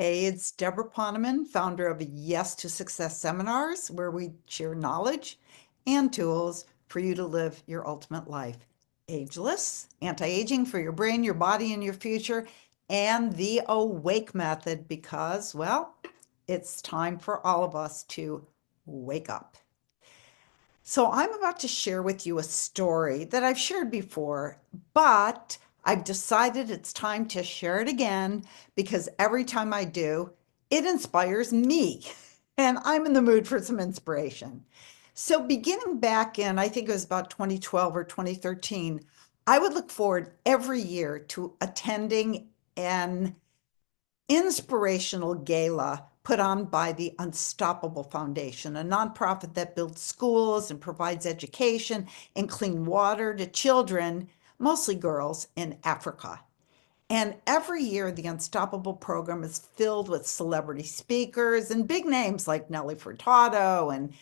Hey, it's Debra Poneman, founder of Yes to Success seminars, where we share knowledge and tools for you to live your ultimate life. Ageless, anti-aging for your brain, your body, and your future, and the awake method because, well, it's time for all of us to wake up. So I'm about to share with you a story that I've shared before, but I've decided it's time to share it again because every time I do, it inspires me. And I'm in the mood for some inspiration. So beginning back in, I think it was about 2012 or 2013, I would look forward every year to attending an inspirational gala put on by the Unstoppable Foundation, a nonprofit that builds schools and provides education and clean water to children, mostly girls, in Africa. And every year, the Unstoppable program is filled with celebrity speakers and big names like Nelly Furtado and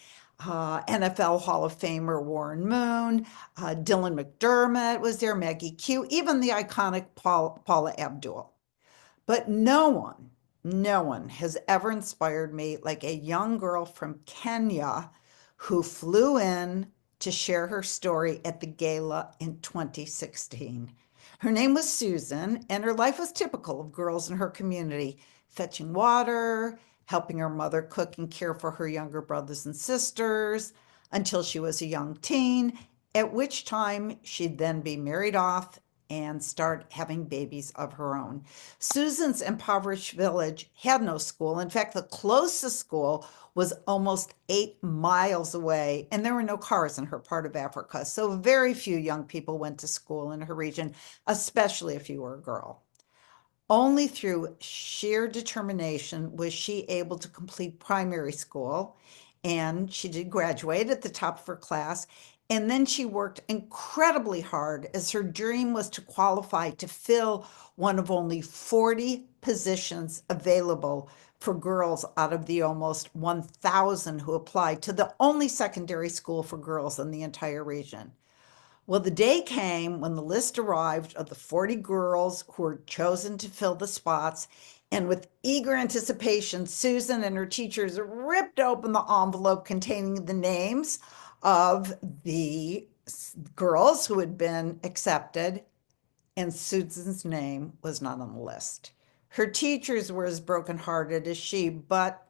NFL Hall of Famer Warren Moon, Dylan McDermott was there, Maggie Q, even the iconic Paula Abdul. But no one has ever inspired me like a young girl from Kenya who flew in to share her story at the gala in 2016. Her name was Susan, and her life was typical of girls in her community, fetching water, helping her mother cook and care for her younger brothers and sisters until she was a young teen, at which time she'd then be married off and start having babies of her own. Susan's impoverished village had no school. In fact, the closest school was almost 8 miles away, and there were no cars in her part of Africa. So very few young people went to school in her region, especially if you were a girl. Only through sheer determination was she able to complete primary school, and she did graduate at the top of her class. And then she worked incredibly hard as her dream was to qualify to fill one of only 40 positions available for girls out of the almost 1,000 who applied to the only secondary school for girls in the entire region. Well, the day came when the list arrived of the 40 girls who were chosen to fill the spots. And with eager anticipation, Susan and her teachers ripped open the envelope containing the names of the girls who had been accepted, and Susan's name was not on the list. Her teachers were as brokenhearted as she, but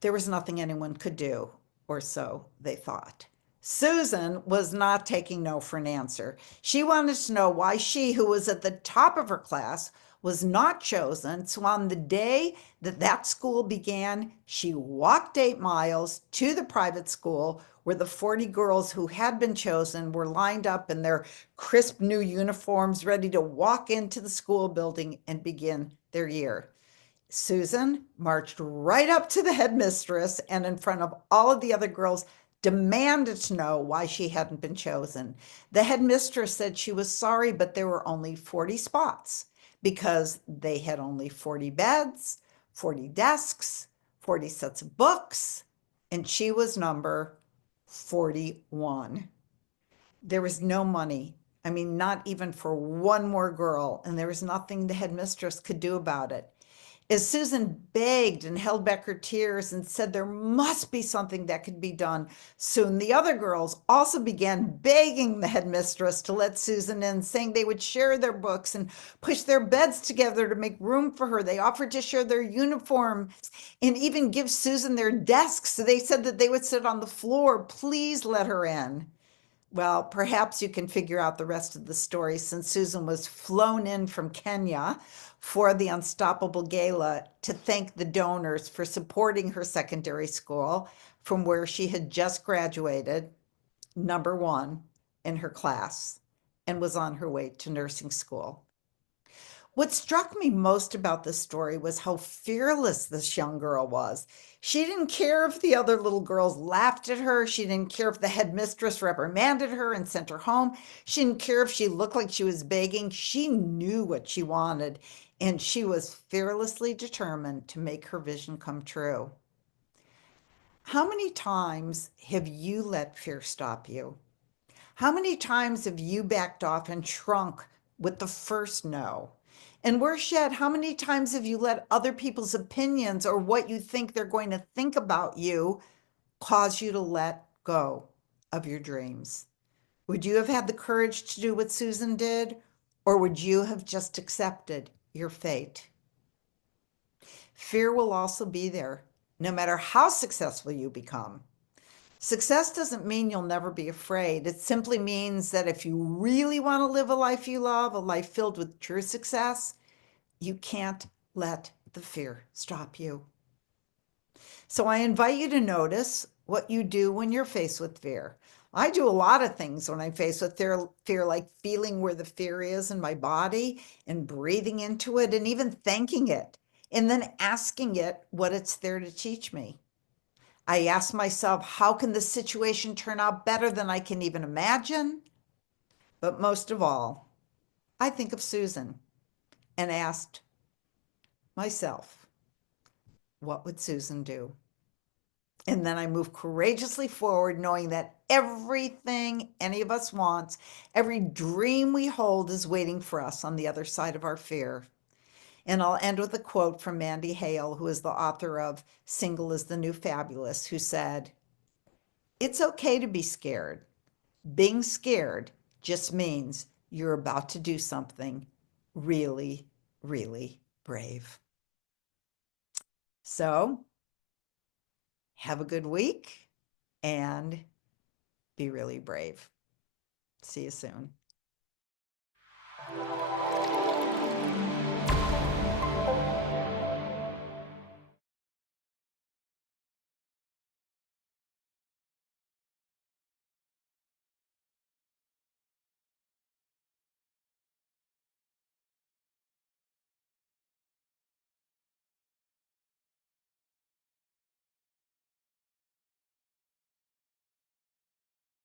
there was nothing anyone could do, or so they thought. Susan was not taking no for an answer. She wanted to know why she, who was at the top of her class, was not chosen. So on the day that that school began, she walked 8 miles to the private school where the 40 girls who had been chosen were lined up in their crisp new uniforms, ready to walk into the school building and begin their year. Susan marched right up to the headmistress and, in front of all of the other girls, demanded to know why she hadn't been chosen. The headmistress said she was sorry, but there were only 40 spots because they had only 40 beds, 40 desks, 40 sets of books, and she was number 41. There was no money. I mean, not even for one more girl, and there was nothing the headmistress could do about it. As Susan begged and held back her tears and said there must be something that could be done, soon the other girls also began begging the headmistress to let Susan in, saying they would share their books and push their beds together to make room for her. They offered to share their uniforms and even give Susan their desks. So they said that they would sit on the floor. Please let her in. Well, perhaps you can figure out the rest of the story since Susan was flown in from Kenya for the Unstoppable Gala to thank the donors for supporting her secondary school from where she had just graduated, number one in her class, and was on her way to nursing school. What struck me most about this story was how fearless this young girl was. She didn't care if the other little girls laughed at her. She didn't care if the headmistress reprimanded her and sent her home. She didn't care if she looked like she was begging. She knew what she wanted, and she was fearlessly determined to make her vision come true. How many times have you let fear stop you? How many times have you backed off and shrunk with the first no? And worse yet, how many times have you let other people's opinions or what you think they're going to think about you cause you to let go of your dreams? Would you have had the courage to do what Susan did, or would you have just accepted your fate? Fear will also be there, no matter how successful you become. Success doesn't mean you'll never be afraid. It simply means that if you really want to live a life you love, a life filled with true success, you can't let the fear stop you. So I invite you to notice what you do when you're faced with fear. I do a lot of things when I'm faced with fear, like feeling where the fear is in my body and breathing into it and even thanking it, and then asking it what it's there to teach me. I ask myself, how can this situation turn out better than I can even imagine? But most of all, I think of Susan and asked myself, what would Susan do? And then I move courageously forward, knowing that everything any of us wants, every dream we hold is waiting for us on the other side of our fear. And I'll end with a quote from Mandy Hale, who is the author of Single is the New Fabulous, who said, "It's okay to be scared. Being scared just means you're about to do something really, really brave." So have a good week and be really brave. See you soon.